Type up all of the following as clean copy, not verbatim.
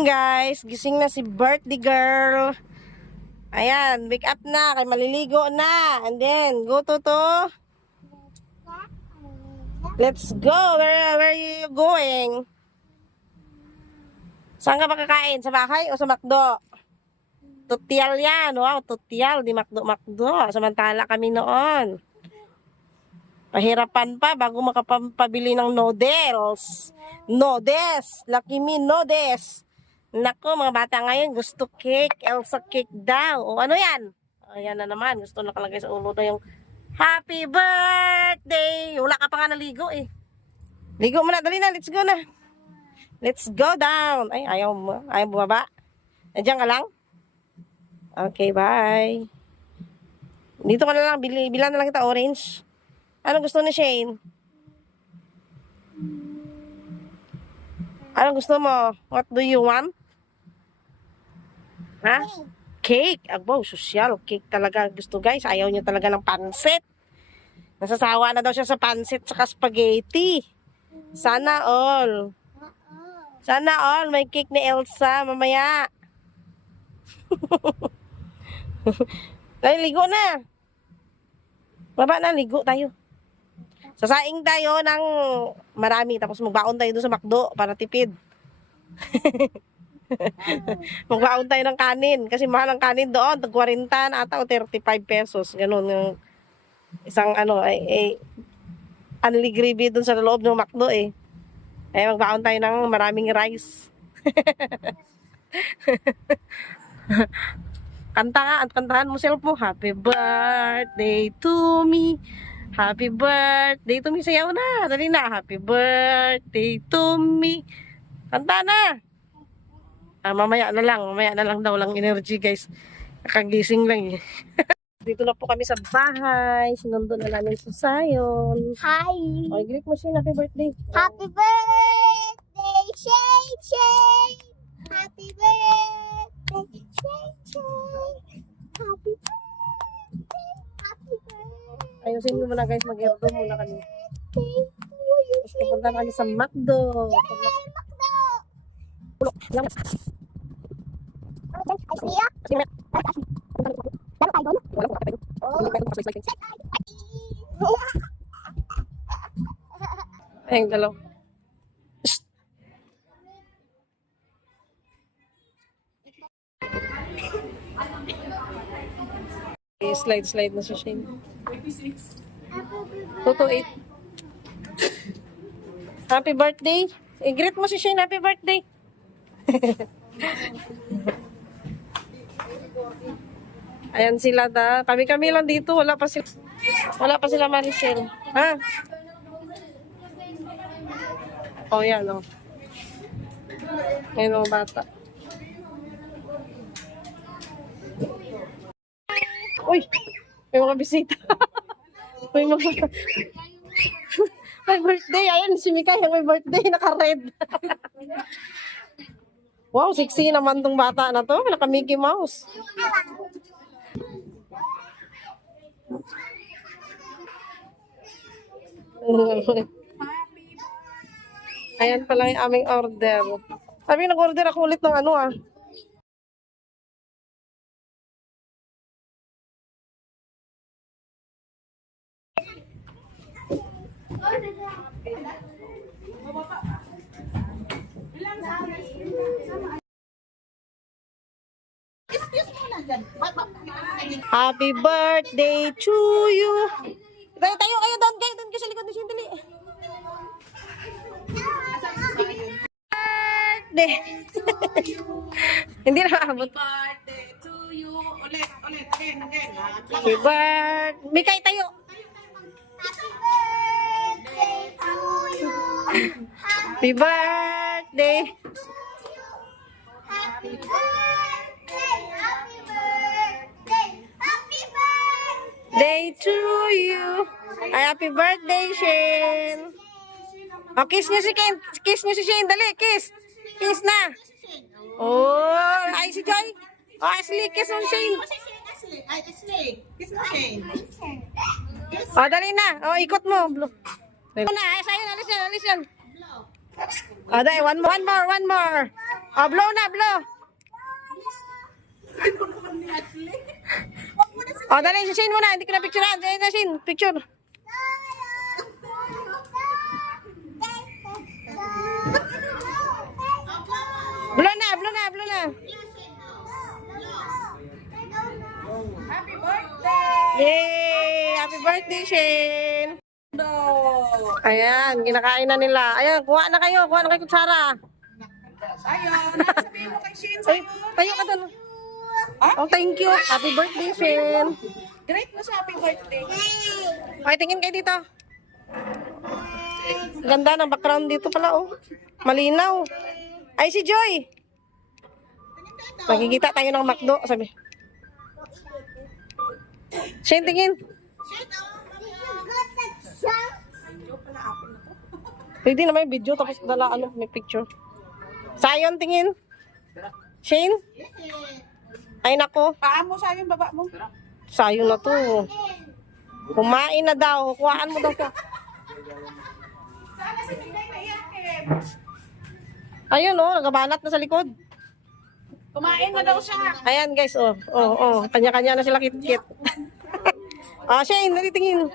morning guys, gising na si birthday girl. Ayan, wake up na, kay maliligo na. And then, go to. Let's go. Where are you going? Saan ka makakain? Sa bahay o sa McDo? Tutyal yan. Wow, tutyal. Di McDo. Samantala kami noon. Pahirapan pa bago makapabili ng noodles. Nodes. Lucky me, nodes. Nako, mga bata ngayon, gusto cake. Elsa cake daw. O ano yan? Ayan na naman. Gusto nakalagay sa ulo na yung happy birthday. Wala ka pa nga naligo eh. Ligo mo na. Dali na. Let's go na. Let's go down. Ay, ayaw mo. Ayaw bumaba. Nandiyan ka lang? Okay, bye. Dito ka na lang. Bilan na lang kita orange. Anong gusto ni Shane? Anong gusto mo? What do you want? Ha? Cake. Wow, social. Cake talaga gusto guys. Ayaw niya talaga ng pansit. Nasasawa na daw siya sa pansit saka spaghetti. Sana all. Sana all. May cake ni Elsa mamaya. Dahil ligo na. Baba na, ligo tayo. Sasaing tayo ng marami. Tapos magbaon tayo doon sa McDo para tipid. Magbaon tayo ng kanin. Kasi mahal ang kanin doon. 40 na ata o 35 pesos. Ganun yung isang unli gravy doon sa loob ng McDo eh. Ay magbaon tayo ng maraming rice. Kantahan mo self mo. Happy birthday to me. Happy birthday to me. Sayaw na. Dali na. Happy birthday to me. Kanta na. Mamaya na lang daw lang energy guys. Nakagising lang eh. Dito na po kami sa bahay. Sinundo na namin sa Zion. Hi! Okay, greet mo siya. Happy birthday. Happy birthday, Shay! Happy birthday, Shay! Happy birthday! Happy birthday! Ayusin mo muna guys. Mag-airdo muna kami. to you. Tapos pupunta na kami sa McDo. Yay, Makdo! Pulo. Lang. Ay, siya? Sige, Lalo tayo doon? wala ko kapatid. Wala ko kapatid. Ayun, dalaw. Slide na siya, Shane. 228. Happy birthday. I-greet mo si Shane. Happy birthday. Ayan sila da. Kami lang dito. Wala pa sila Maricel. Ha? Oh, yan oh. Ayun mga bata. Uy! May mga bisita. May mga... May birthday. Ayan, si Mika yung may birthday. Naka-red. Wow, sexy naman tong bata na to. Naka-Mickey Mouse. Ayan pala yung aming order. Sabi nag-order ako ulit ng ano ah. Happy birthday to you. Tayo kayo doon kasi likod ni Shindali. Birthday. Hindi na maabot. Birthday to you. Ulit, again. Happy birthday. Mikay tayo. Happy birthday to you. Happy birthday. Happy birthday. Happy birthday. Happy birthday. Day to you. Ay, happy birthday, Shane. Oh, kiss niyo si Ken. Kiss niyo si Shane. Dali, kiss. Kiss na. Oh, ay si Joy. Oh, Ashley, kiss mo si Shane. Ashley. Kiss mo, Shane. Oh, dali na. Oh, ikot mo. Dali na. Ay, sa'yo. Alis yan. Oh, dali. One more. Oh, blow na, blow. Oh, dali, si Shane muna. Hindi ko na picturean. Dali na, Shane. Picture. Blow na, blow na, blow na. Happy birthday! Yay! Happy birthday, Shane. No! Ayan, kinakain na nila. Ayan, kuha na kayo. Kuha na kayo kutsara. Ayun, sabihin mo kay Shin Ay, sa'yo. tayo ka doon. Oh, thank you. Happy birthday, Shane. Great mo sa happy birthday. Ay, tingin kayo dito. Ganda ng background dito pala, oh. Malinaw. Ay, si Joy. Magkikita tayo ng McDo, sabi. Shane, tingin. Pwede naman yung video, tapos dala, ano, may picture. Sayon, tingin. Shane? Ay, nako. Paa mo sa baba mo. Sayo na to. Kumain na daw. Kuhaan mo daw siya. Sana si Migay na iyakin. Ayun, oh. Nagabanat na sa likod. Kumain na daw siya. Ayan, guys, oh. Oh, oh. Kanya-kanya na sila kit-kit. Ah, Shane, nalitingin.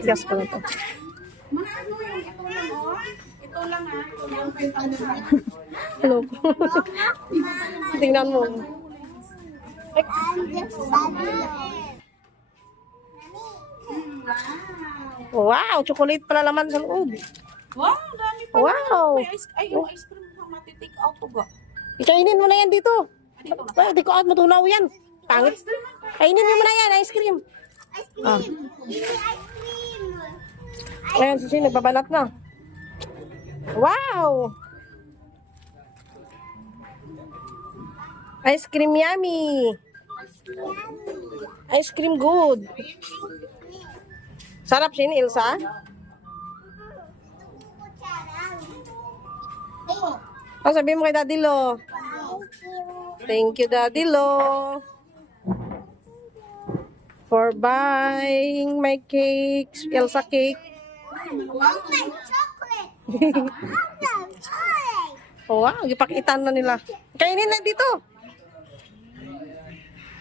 Yes, pala to. Mahal mo yung ito lang, oh. Ito lang, ha. Ito lang, 5,000. Hello. Tingnan mo. Wow, chocolate pala laman sa loob. Wow, dami pa. Wow. May ice, ay, yung ice cream mo matitake out ko ba? Ikainin mo na yan dito. Di ko out matunaw yan. Pangit. Kainin mo na yan, ice cream. Ah. Ayan, si Shane, nagbabanat na. Wow! Ice cream yummy. Ice cream good. Sarap, Shane, Elsa. Oh, sabihin mo kay Daddy Lo. Thank you, Daddy Lo, for buying my cakes, Elsa cake. Oh, wow, ipakitan na nila. Kainin na dito.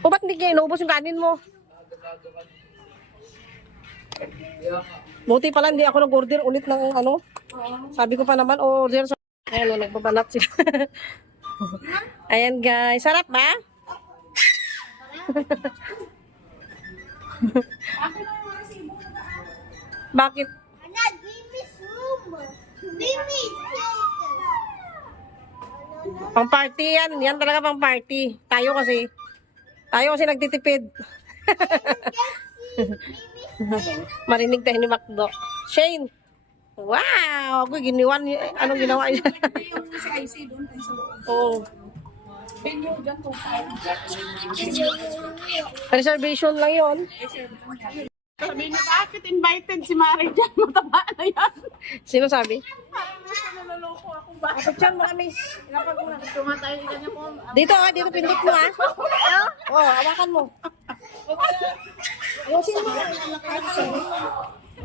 O, ba't hindi kayo inaubos yung kanin mo? Buti pala, hindi ako nag-order ulit ng ano. Sabi ko pa naman, order sa... Ayan, o, nagbabanat sila. Ayan, guys. Sarap ba? Bakit? Pang party yan. Yan talaga pang party. Tayo kasi nagtitipid. Marinig tayo ni Macdo. Shane. Wow! Ako giniwan. Anong ginawa niya? Yung si IC doon tayo sa loob. Oh. Venue dyan to. Reservation lang yon. Sabi niya, bakit invited si Mari dyan? Mataba na yan. Sino sabi? Naloloko ako ba? Picture mo kami. Ilapag mo na. Tumatay ka niya po. Dito dito pindot mo Oh, hawakan mo. Ayusin mo.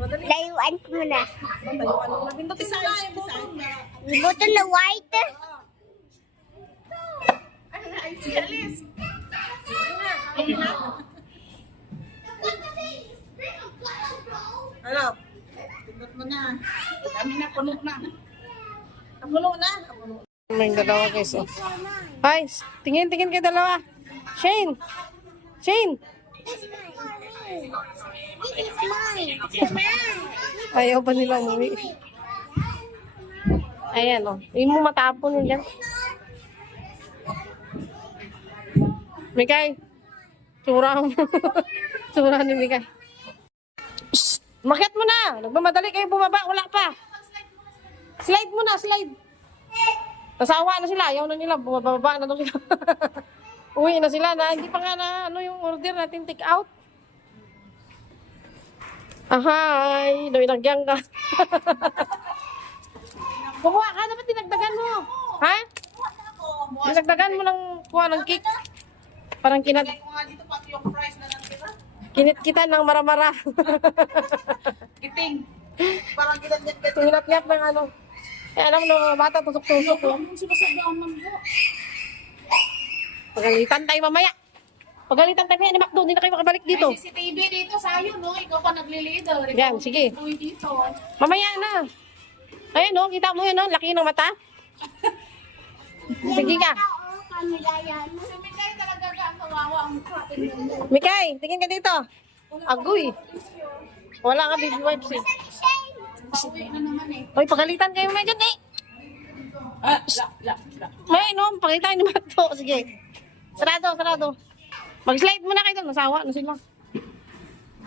Layuan ko muna. Pindutin mo na yung button. Yung button na white. Ay, si Alice. Ano? Tindot mo na. Kami na, puno na. Napuno na. May dalawa guys. Oh. Ay, tingin kayo dalawa. Shane. Shane. This is mine. This is mine. Ayaw pa nila umuwi. Ayan oh. Yun mo matapon yun dyan. Mikay. Tsura mo. Tsura ni Mikay. Shh! Makiat mo na. Nagmamadali kayo bumaba. Wala pa. Slide mo na, slide. Nasawa na sila. Ayaw na nila. Bumababa na daw sila. Uwi na sila na. Hindi pa nga na ano yung order natin take out. Ahay. Nagyang ka. Kukuha ka. Dapat dinagdagan mo. Ha? Dinagdagan mo ng kuha ng cake. Parang Kaya ko nga dito pati yung price na nandito. kinit kita ng maramara. Giting. Parang ginanyan ka. Hinat-ngap ng ano. Eh, alam mo, mga bata, tusok-tusok. Oh. Kung sinasagaman ko. Pagalitan tayo mamaya. Pagalitan tayo ni McDo, hindi na kayo makabalik dito. May CCTV dito sa'yo, no? Ikaw pa nagli-leader. Yan, sige. Uy, dito. Mamaya na. Ayan, no? Kita mo yun, no? Laki ng mata. Sige ka. Oo, kamila yan. Si Mikay talaga ang kawawa ang mukha. Tingnan mo. Mikay, tingin ka dito. Agoy. Wala ka baby wipes eh. Pauwi na naman eh. Hoy, pagalitan kayo medyo eh. May no, pagalitan ni McDo. Sige. Sarado, sarado. Mag-slide muna kayo doon. Nasawa na sila.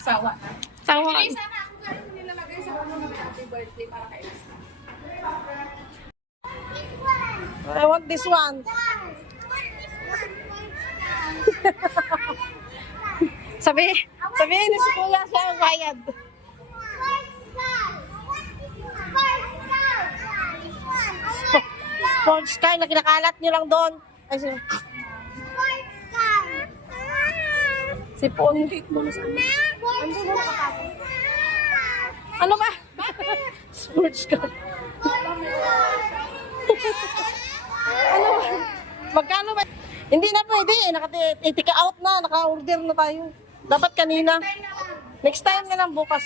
Sawa na. Sawa. Ay, sana ako ganun nilalagay sa ano ng happy birthday para kay Elsa. I want this one. Sabihin ni si Kuya siya ang bayad. Sports car na kinakalat nyo lang doon. Ay, si Pon. Ano ba? Sports car. Ano ba? Magkano ba? Hindi na pwede eh. Naka-take out na. Naka-order na tayo. Dapat kanina. Next time na lang bukas.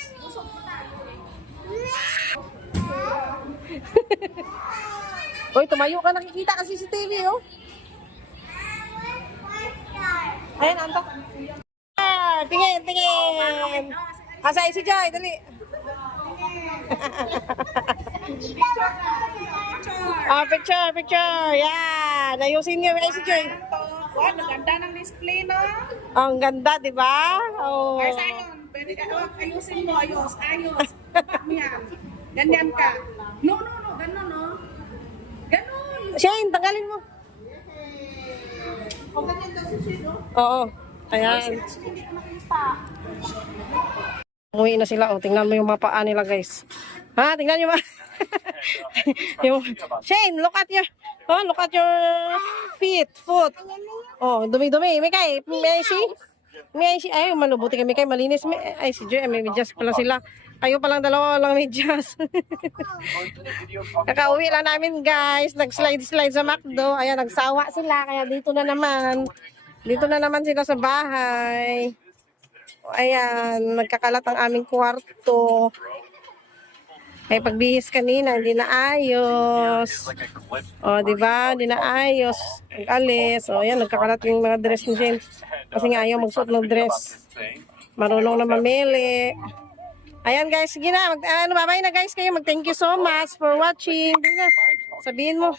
Hoy, tumayo ka. Nakikita ka CCTV, oh. Ayan, antok. Ah, tingin, tingin. Asay si Joy, dali. Ah, picture, picture. Yan. Ayusin niyo, ay si Joy. Wow, naganda ng display, no? Ang ganda, di ba? Oh. Ay, Simon, pwede ka, ayusin mo, ayos. Tapak mo yan. Ganyan ka. No, ganun, no? Ganun. Shane, tanggalin mo. O, ganyan daw si Shane, no? Oo. Ayan. Hindi ka makita. Umuwi na sila. Oh, tingnan mo yung mga paa nila, guys. Ha? Tingnan nyo ba? Yung, Shane, look at your foot. Oh, dumi-dumi. Mikay, may I see? May I see? Ay, malubuti kay Mikay, malinis. Ay, si Joy, may medyas pala sila. Kayo palang dalawa walang medyas. Kakauwi lang namin, guys. Nag-slide sa McDo. Ayan, nagsawa sila. Kaya dito na naman. Dito na naman sila sa bahay. Ayan, nagkakalat ang aming kwarto. Ay pagbihis kanina, hindi na ayos. O, di ba? Hindi na ayos. Nag-alis. O, ayan, nagkakalat yung mga dress ni Jen. Kasi nga ayaw magsuot ng dress. Marunong na mamili. Ayan, guys. Sige na. Bye-bye na, guys, kayo. Mag-thank you so much for watching. Sige na. Sabihin mo.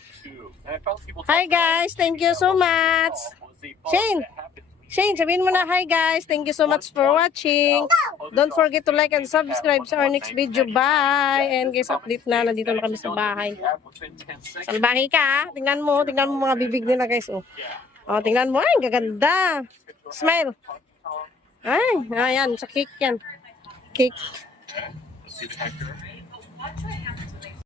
Hi, guys. Thank you so much. Shane, sabihin mo na, hi guys, thank you so much for watching. Don't forget to like and subscribe sa our next video. Bye! And guys, update na, nandito na kami sa bahay. Salbahe ka, ha? Tingnan mo mga bibig nila, guys. Oh, tingnan mo, ay, gaganda. Smile. Ay, ayan, sa cake yan. Cake.